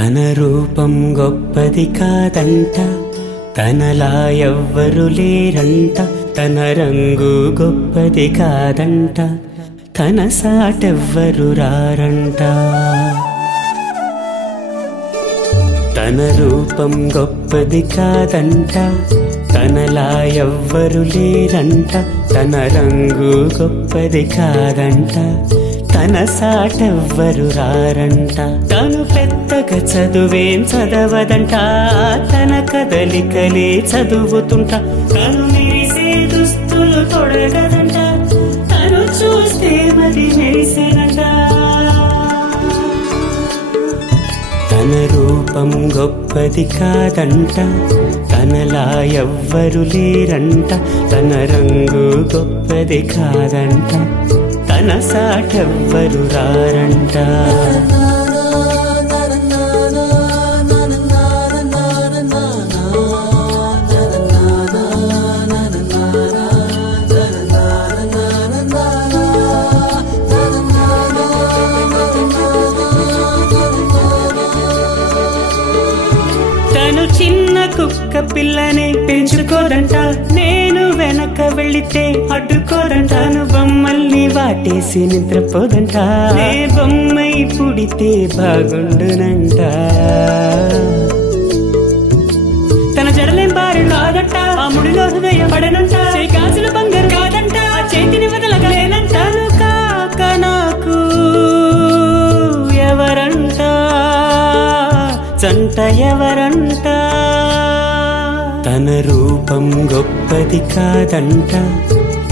తన రూపం గొప్పది కాదంట, తనలా ఎవ్వరు లేరంట. తన రంగు గొప్పది కాదంట, తన సాటెవ్వరు రారంట. తన రూపం గొప్పది కాదంట, తనలా ఎవ్వరు లేరంట. తన రంగు గొప్పది కాదంట, తన సాటెవ్వరు రారంట. తను పెద్దగా చదువేం చదవదంట, తన కదలికలే చదువుతుంట. తను మెరిసే దుస్తులు తొడగదంట, తను చూస్తే మరి మెరిసేనంట. తన రూపం గొప్పది కాదంట, తనలా ఎవ్వరు లేరంట. తన రంగు గొప్పది కాదంట, తన సాటెవ్వరు రారంట. తను చిన్న కుక్క పిల్లనే పెంచుకోదంట, నేను వెనక వెళితే అడ్డుకోదంట. తను బొమ్మల్ని వాటేసి నిద్రపోదంట, నే బొమ్మై పుడితే బాగుండునంట. తన జడలేం బారు కాదంట, ఆ ముడిలో హృదయం పడనంట. గాజుల బంగారు కాదంట, ఆ చేతిని వదలగలేనంట. తను కాక నాకు ఎవరంట, జంట ఎవరంట. తన రూపం గొప్పది కాదంట,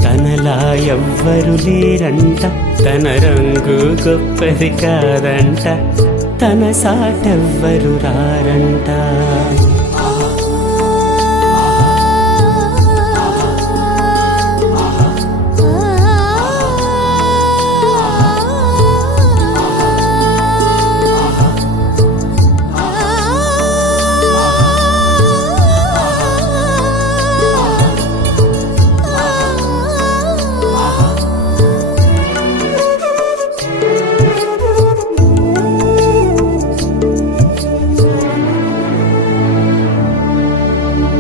తనలా ఎవ్వరు లేరంట. తన రంగు గొప్పది కాదంట, తన సాటెవ్వరు రారంట.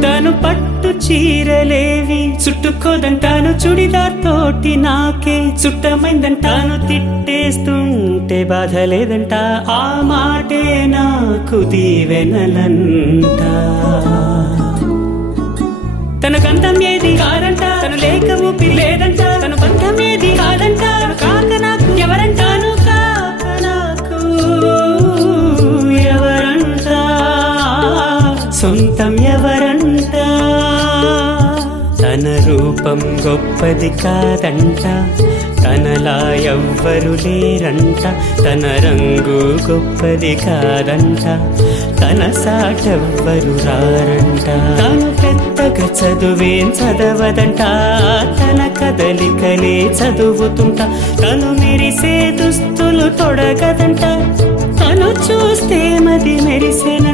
తను పట్టు చీరలేవి చుట్టుకోదంటాను, చుడిదార్ తోటి నాకే చుట్టమైందంటాను. తిట్టేస్తుంటే బాధ లేదంట, ఆ మాటే నాకు దీవెనలంట. తన గంధం ఏది కాదంట, తను లేక ఊపిరి లేదంట. తను బంధం ఏది కాదంట, తను కాక నాకు ఎవరంటాను. కాక నాకు ఎవరంట, సొంతం ఎవరంట. తన రూపం గొప్పది కాదంట, తనలా ఎవ్వరు లేరంట. తన రంగు గొప్పది కాదంట, తన సాటెవ్వరు రారంట. తను పెద్దగా చదువేం చదవదంట, తన కదలికలే చదువుతుంట. తను మెరిసే దుస్తులు తొడగదంట, తను చూస్తే మది మెరిసేన.